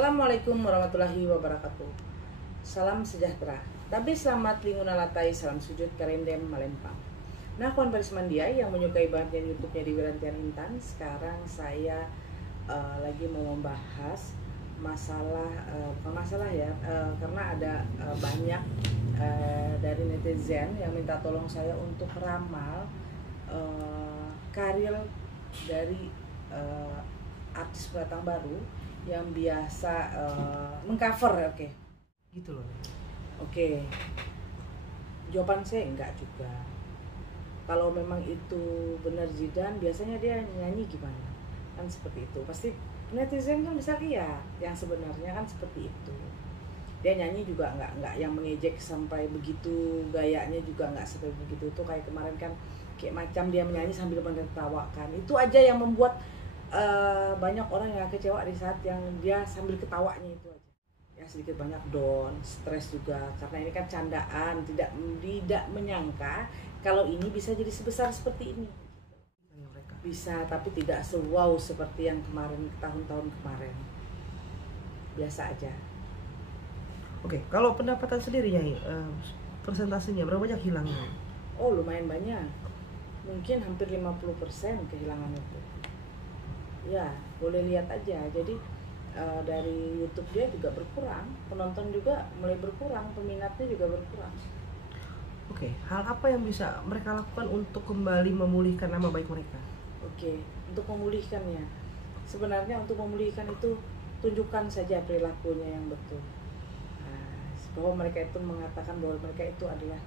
Assalamualaikum warahmatullahi wabarakatuh. Salam sejahtera. Tapi selamat linguna latai, salam sujud karendem malempang. Nah, kawan Parismandia yang menyukai bagian YouTube-nya di Wirantian Intan, sekarang saya lagi mau membahas masalah bukan masalah ya, karena ada banyak dari netizen yang minta tolong saya untuk ramal karir dari artis pendatang baru yang biasa mengcover, gitu loh. Jawaban saya enggak juga. Kalau memang itu benar Zidane, biasanya dia nyanyi gimana? Kan seperti itu. Pasti netizen kan bisa lihat yang sebenarnya kan seperti itu. Dia nyanyi juga enggak yang mengejek sampai begitu, gayanya juga enggak seperti begitu. Itu kayak kemarin kan kayak macam dia menyanyi sambil menertawakan. Itu aja yang membuat banyak orang yang kecewa di saat yang dia sambil ketawanya itu aja. Ya sedikit banyak down, stres juga karena ini kan candaan, tidak menyangka kalau ini bisa jadi sebesar seperti ini. Bisa, tapi tidak se-wow seperti yang kemarin, tahun-tahun kemarin. Biasa aja. Oke, kalau pendapatan sendiri Nyai, persentasenya berapa banyak hilangnya? Oh, lumayan banyak. Mungkin hampir 50% kehilangan itu. Ya, boleh lihat aja. Jadi dari YouTube dia juga berkurang, penonton juga mulai berkurang, peminatnya juga berkurang. Oke, hal apa yang bisa mereka lakukan untuk kembali memulihkan nama baik mereka? Oke, untuk memulihkannya, sebenarnya untuk memulihkan itu tunjukkan saja perilakunya yang betul. Bahwa mereka itu mengatakan bahwa mereka itu adalah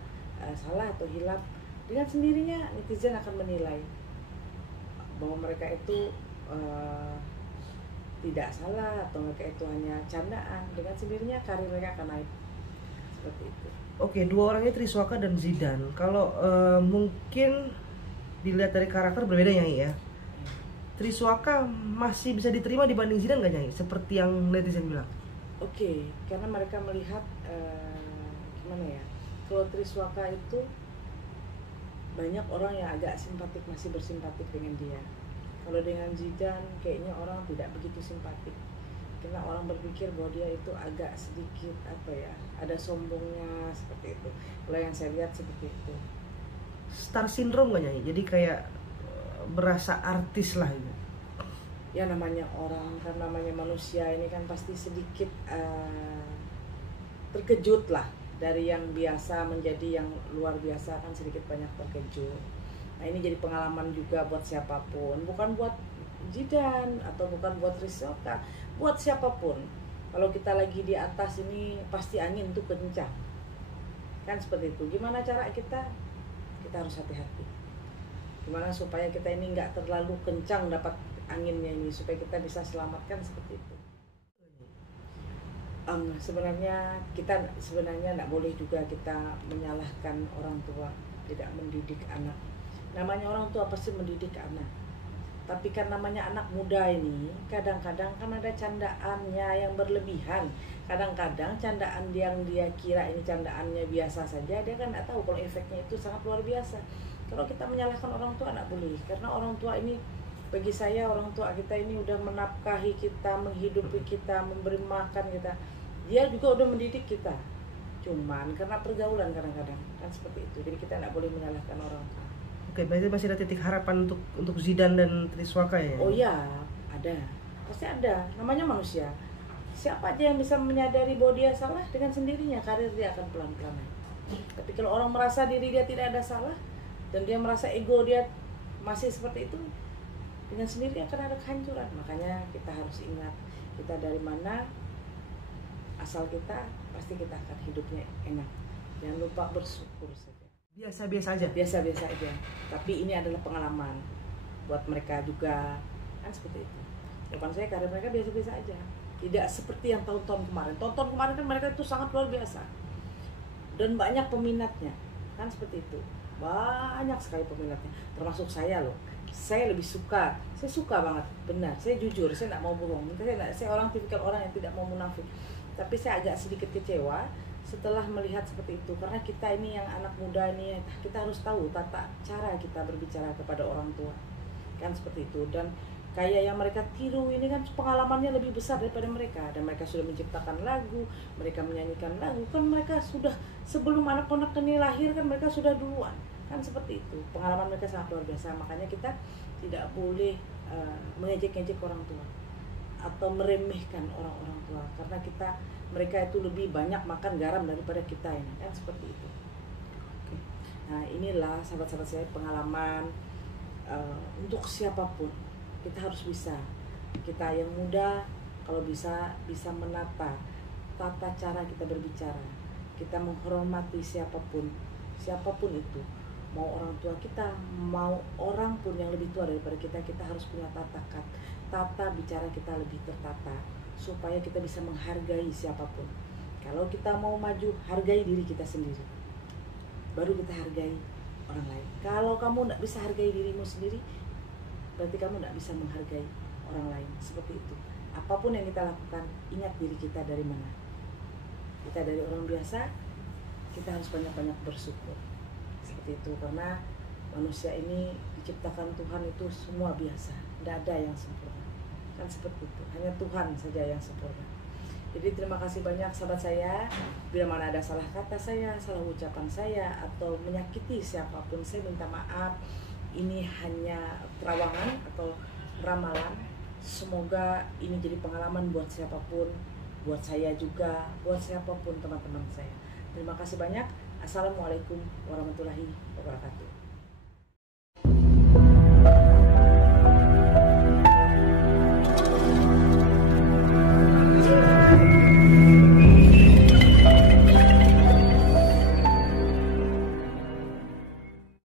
salah atau hilaf, dengan sendirinya netizen akan menilai bahwa mereka itu tidak salah atau mereka itu hanya candaan. Dengan sendirinya karir mereka akan naik seperti itu. Oke, dua orang ini Triswaka dan Zidane. Kalau mungkin dilihat dari karakter berbeda Nyai ya. Triswaka masih bisa diterima dibanding Zidane nggak Nyai? Seperti yang netizen bilang. Oke, karena mereka melihat gimana ya? Kalau Triswaka itu banyak orang yang agak simpatik, masih bersimpatik dengan dia. Kalau dengan Zidane kayaknya orang tidak begitu simpatik, karena orang berpikir bahwa dia itu agak sedikit ada sombongnya seperti itu. Kalau yang saya lihat seperti itu. Star syndrome nggak Nyai? Jadi kayak berasa artis lah gitu. Ya namanya orang kan, namanya manusia ini kan pasti sedikit terkejut lah, dari yang biasa menjadi yang luar biasa kan sedikit banyak terkejut. Nah ini jadi pengalaman juga buat siapapun, bukan buat Zidane atau bukan buat Triswaka, buat siapapun. Kalau kita lagi di atas ini pasti angin tuh kencang, kan seperti itu. Gimana cara kita harus hati-hati. Gimana supaya kita ini nggak terlalu kencang dapat anginnya ini, supaya kita bisa selamatkan seperti itu. Sebenarnya nggak boleh juga kita menyalahkan orang tua tidak mendidik anak. Namanya orang tua pasti mendidik anak, tapi kan namanya anak muda ini kadang-kadang kan ada candaannya yang berlebihan. Kadang-kadang candaan yang dia kira ini candaannya biasa saja, dia kan nggak tahu kalau efeknya itu sangat luar biasa. Kalau kita menyalahkan orang tua nggak boleh, karena orang tua ini, bagi saya orang tua kita ini udah menafkahi kita, menghidupi kita, memberi makan kita. Dia juga udah mendidik kita. Cuman karena pergaulan kadang-kadang kan seperti itu. Jadi kita nggak boleh menyalahkan orang tua. Oke, berarti masih ada titik harapan untuk Zidane dan Triswaka ya? Oh iya, ada. Pasti ada. Namanya manusia. Siapa aja yang bisa menyadari bahwa dia salah, dengan sendirinya karir dia akan pelan-pelan naik. Tapi kalau orang merasa diri dia tidak ada salah dan dia merasa ego dia masih seperti itu, dengan sendiri akan ada kehancuran. Makanya kita harus ingat kita dari mana asal kita, pasti kita akan hidupnya enak. Jangan lupa bersyukur saja. Biasa-biasa aja? Biasa-biasa aja. Tapi ini adalah pengalaman buat mereka juga, kan seperti itu. Depan saya karir mereka biasa-biasa aja. Tidak seperti yang tahun-tahun kemarin. Tahun-tahun kemarin kan mereka itu sangat luar biasa. Dan banyak peminatnya, kan seperti itu. Banyak sekali peminatnya. Termasuk saya loh. Saya lebih suka, saya suka banget, benar, saya jujur, saya nggak mau bohong. Saya orang tipikal orang yang tidak mau munafik. Tapi saya agak sedikit kecewa setelah melihat seperti itu, karena kita ini yang anak muda ini, kita harus tahu tata cara kita berbicara kepada orang tua, kan seperti itu. Dan Kayak yang mereka tiru ini kan pengalamannya lebih besar daripada mereka, dan mereka sudah menciptakan lagu, mereka menyanyikan lagu, kan mereka sudah sebelum anak-anak ini lahir kan mereka sudah duluan, kan seperti itu. Pengalaman mereka sangat luar biasa. Makanya kita tidak boleh mengejek-ngejek orang tua atau meremehkan orang-orang tua, karena mereka itu lebih banyak makan garam daripada kita ini, kan seperti itu. Oke. Nah, inilah sahabat-sahabat saya pengalaman untuk siapapun. Kita harus bisa, kita yang muda kalau bisa menata tata cara kita berbicara, kita menghormati siapapun itu, mau orang tua kita, mau orang pun yang lebih tua daripada kita harus punya tata bicara kita lebih tertata, supaya kita bisa menghargai siapapun. Kalau kita mau maju, hargai diri kita sendiri, baru kita hargai orang lain. Kalau kamu tidak bisa hargai dirimu sendiri, berarti kamu tidak bisa menghargai orang lain. Seperti itu. Apapun yang kita lakukan, ingat diri kita dari mana. Kita dari orang biasa, kita harus banyak-banyak bersyukur. Seperti itu, karena manusia ini diciptakan Tuhan itu semua biasa, tidak ada yang sempurna. Kan seperti itu, hanya Tuhan saja yang sempurna. Jadi terima kasih banyak sahabat saya. Bila mana ada salah kata saya, salah ucapan saya, atau menyakiti siapapun, saya minta maaf. Ini hanya terawangan atau ramalan. Semoga ini jadi pengalaman buat siapapun, buat saya juga, buat siapapun teman-teman saya. Terima kasih banyak. Assalamualaikum warahmatullahi wabarakatuh.